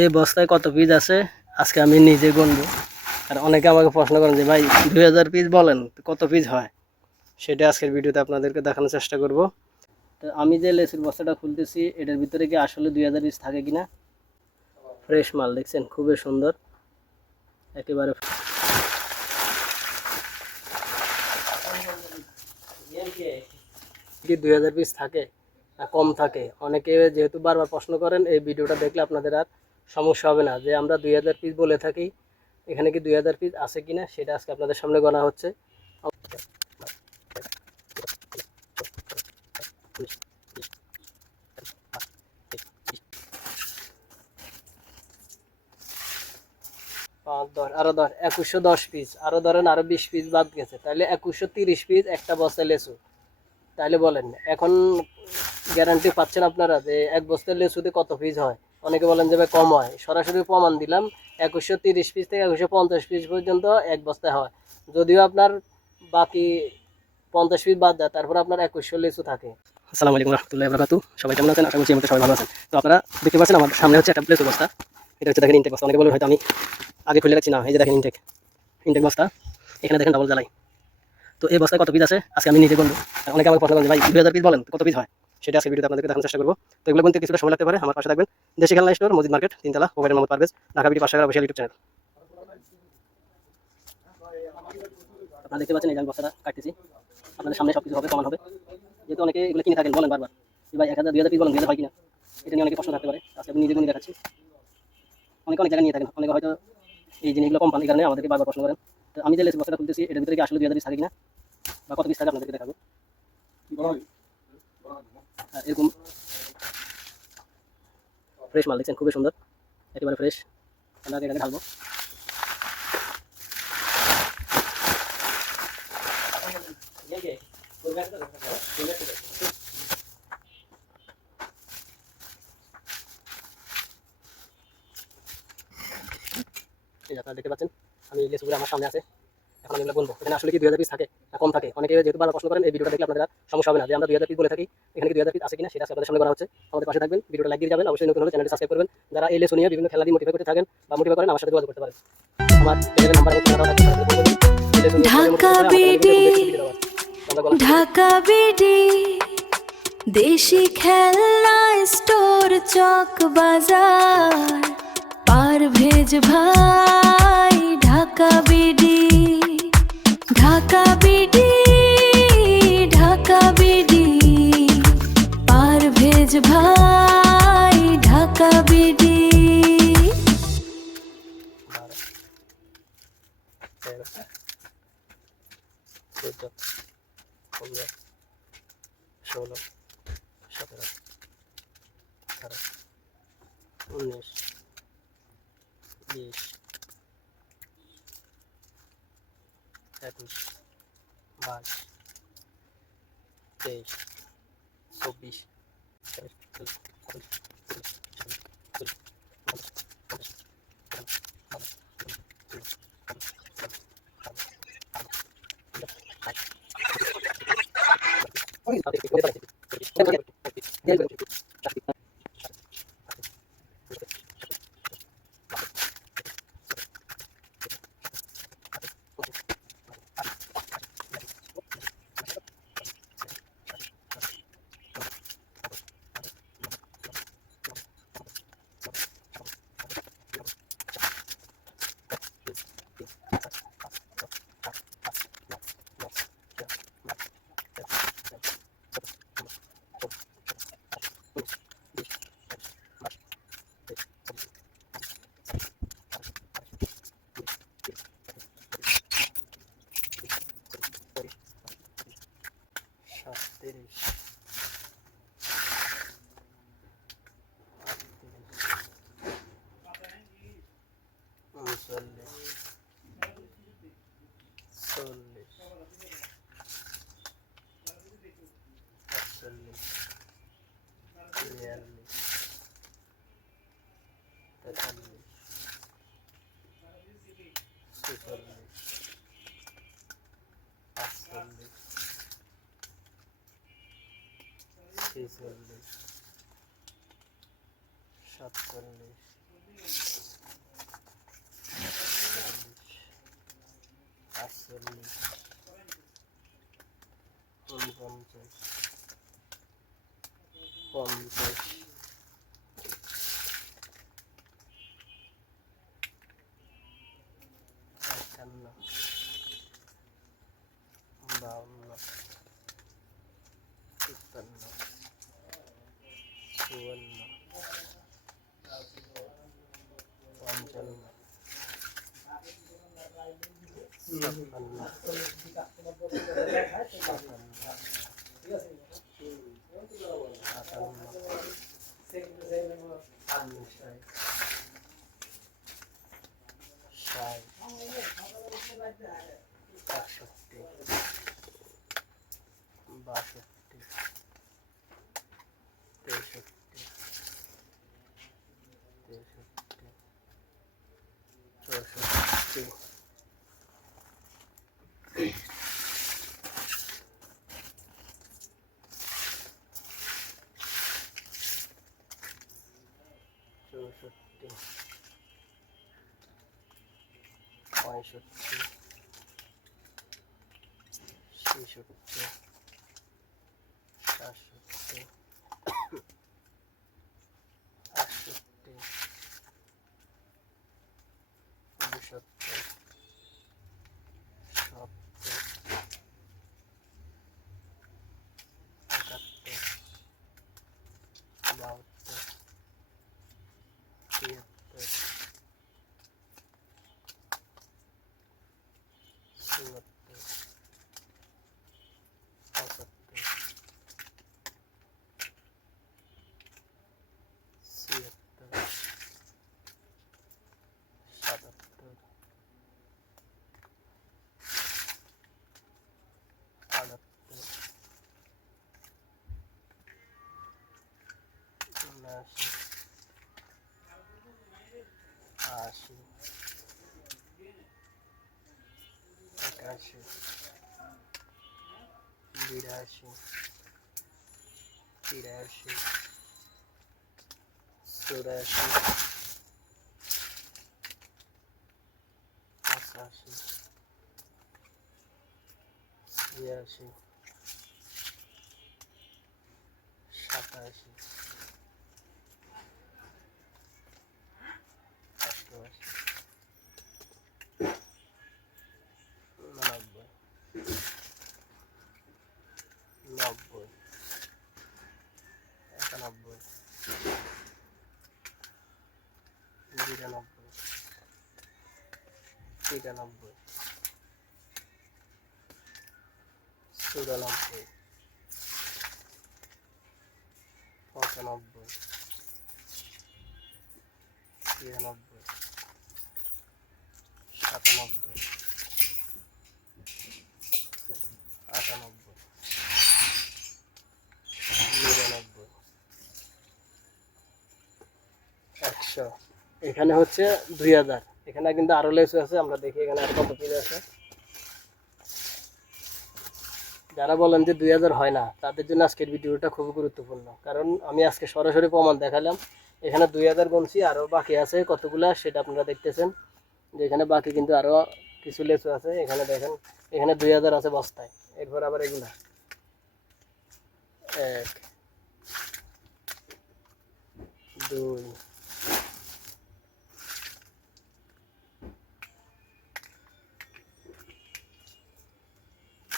এই বস্তায় কত পিস আছে আজকে আমি নিজে গুনবো। আর অনেকে আমাকে প্রশ্ন করেন যে ভাই 2000 পিস বলেন কত পিস হয়, সেটা আজকের ভিডিওতে আপনাদেরকে দেখানোর চেষ্টা করব। তো আমি যে লেসের বস্তাটা খুলতেছি এটার ভিতরে কি আসলে 2000 পিস থাকে কিনা। ফ্রেশ মাল দেখছেন, খুবই সুন্দর, একেবারে কি 2000 পিস থাকে না কম থাকে। অনেকে যেহেতু বারবার প্রশ্ন করেন, এই ভিডিওটা দেখলে আপনাদের আর সমস্যা হবে না যে আমরা 2000 পিস বলে থাকি, এখানে কি 2000 পিস আছে কিনা সেটা আজকে আপনাদের সামনে গণা হচ্ছে। 5 10 আরো 10 2110 পিস, আরো ধরেন আরো 20 পিস বাদ গেছে, তাহলে 2130 পিস একটা বস্তায় লেসু। তাহলে বলেন এখন গ্যারান্টি পাচ্ছেন আপনারা যে এক বস্তার লেসুতে কত পিস হয়। অনেকে বলেন যে ভাই কম হয়, সরাসরি প্রমাণ দিলাম 2130 পিস থেকে 2150 পিস পর্যন্ত এক বস্তায় হয়। যদিও আপনার বাকি 50 পিস বাদ দেয়, তারপর আপনার 2100 লেসু থাকে। আসসালামু আলাইকুম রহমতুল্লাহি ওয়া বারাকাতুহু। সবাই কেমন আছেন? আশা করছি সবাই ভালো আছেন। তো আপনারা দেখতে পাচ্ছেন আমার সামনে হচ্ছে একটা লেসু বস্তা। এটা হচ্ছে দেখেন ইনটেক বস্তা। অনেকে বলবেন হয়তো আমি আগে খুলে রাখছি না, এই যে দেখেন ইনটেক ইনটেক বস্তা, এখানে দেখেন ডাবল জ্বালাই। তো এই বস্তায় কত পিস আছে আজকে আমি নিজে গুনবো। অনেকে আমাকে প্রশ্ন করেন ভাই 2000 পিস বলেন কত পিস হয়, সেটা আজকে ভিডিওতে আপনাদেরকে দেখানোর চেষ্টা করবো। তো এগুলো গুনতে কিছুটা সময় লাগতে পারে, আমার পাশে থাকবেন। দেশি খেলনা স্টোর, মসজিদ মার্কেট, 3 তলা, মোবাইল মোহাম্মদ পারভেজ, ঢাকা বিডি 5 টাকার অফিসিয়াল ইউটিউব চ্যানেল। আপনারা দেখতে পাচ্ছেন এই যে আমি বস্তাটা কাটতেছি, আপনাদের সামনে সবকিছু হবে, প্রমাণ হবে। যেহেতু অনেকে এগুলো কিনে থাকেন, বলেন বারবার ভাই 1000 2000 পিস বলেন 2000 হয় কিনা, এটা নিয়ে অনেকে প্রশ্ন থাকতে পারে। আজকে আমি নিজে গুনে দেখাচ্ছি। অনেকে অনেক জায়গায় নিয়ে থাকেন, অনেকে হয়তো এই জিনিসগুলো কোম্পানির কারণে আমাদেরকে বারবার প্রশ্ন করেন। তো আমি যে লেস বস্তাটা খুলতেছি এটার ভিতরে কি আসলে 2000 পিস থাকে কিনা বা কত পিস থাকে আপনাদেরকে দেখাবো। এরকম ফ্রেশ মাল দেখছেন, খুবই সুন্দর, একেবারে ফ্রেশ। আমরা আগে এটাকে ঢালবো। আপনারা দেখতে পাচ্ছেন আমি লেসুগুলো আমার সামনে আছে, এখন আমি এগুলো গুনবো। এখানে আসলে কি 2000 পিস থাকে না কম থাকে। অনেকে যেহেতু বারবার প্রশ্ন করেন, এই ভিডিওটা দেখলে আপনাদের সমস্যা হবে না যে আমরা 2000 পিস বলে থাকি, এখানে কি 2000 পিস আছে কিনা সেটা আপনাদের সামনে করা হচ্ছে। আমাদের পাশে থাকবেন, ভিডিওটা লাইক দিয়ে যাবেন, অবশ্যই নতুন হলে চ্যানেলটি সাবস্ক্রাইব করবেন। যারা এই লেসু নিয়ে বিভিন্ন খেলা দিয়ে মোটিভেট করতে থাকেন বা মোটিভেট করেন, আমার সাথে যোগাযোগ করতে পারেন। আমার চ্যানেলের নাম্বার এবং ঠিকানাটাও থাকবে। ঢাকা বিডি, ঢাকা বিডি, দেশি খেলনা স্টোর, চক বাজার, পারভেজ ভাই। Dhaka BD, Dhaka BD, Dhaka BD, Parvez ভাই। ঢাকা বিডি। 14 15 16 17 18 19 20 21 22 23 24 ছেচল্লিশ, সাতচল্লিশ, 49 50 51 52 53 54 80 81 82 83 84 85 100 এখানে হচ্ছে 2000 এখানে কিন্তু আরো লেস আছে আমরা দেখি এখানে আর কত পিস আছে যারা বলেন যে 2000 হয় না তাদের জন্য আজকের ভিডিওটা খুব গুরুত্বপূর্ণ কারণ আমি আজকে সরাসরি প্রমাণ দেখালাম এখানে 2000 গুনছি আরো বাকি আছে কতগুলা সেটা আপনারা দেখতেছেন যে এখানে বাকি কিন্তু আরো কিছু লেস আছে এখানে দেখেন এখানে 2000 আছে বস্তায় এরপর আবার এগুলা 1 2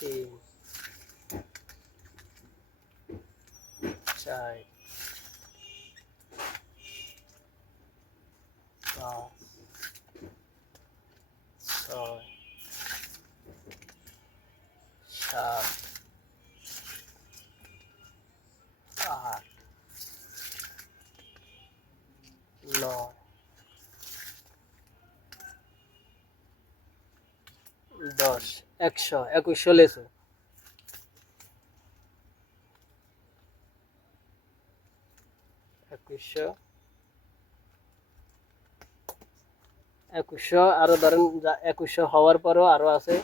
3 4 5 6 7 8 9 10 100 2100 লেছো 2100 আরো ধরেন 2100 হওয়ার পরও আরো আছে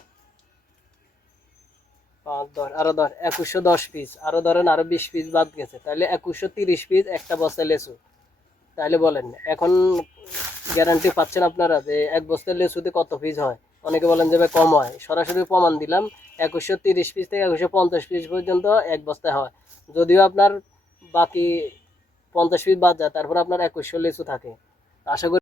5 10 আরো 2110 পিস আরো ধরেন আরো 20 পিস বাদ গেছে তাহলে 2130 পিস একটা বস্তায় লেচু তাহলে বলেন এখন গ্যারান্টি পাচ্ছেন আপনারা যে এক বস্তায় লেচুতে কত পিস হয় অনেকে বলেন যে ভাই কম হয়, সরাসরি প্রমাণ দিলাম 2130 পিস থেকে 2150 পিস পর্যন্ত এক বস্তায় হয়। যদিও আপনার বাকি 50 পিস বাদ যায়, তারপর আপনার 2100 লিচু থাকে। আশা করি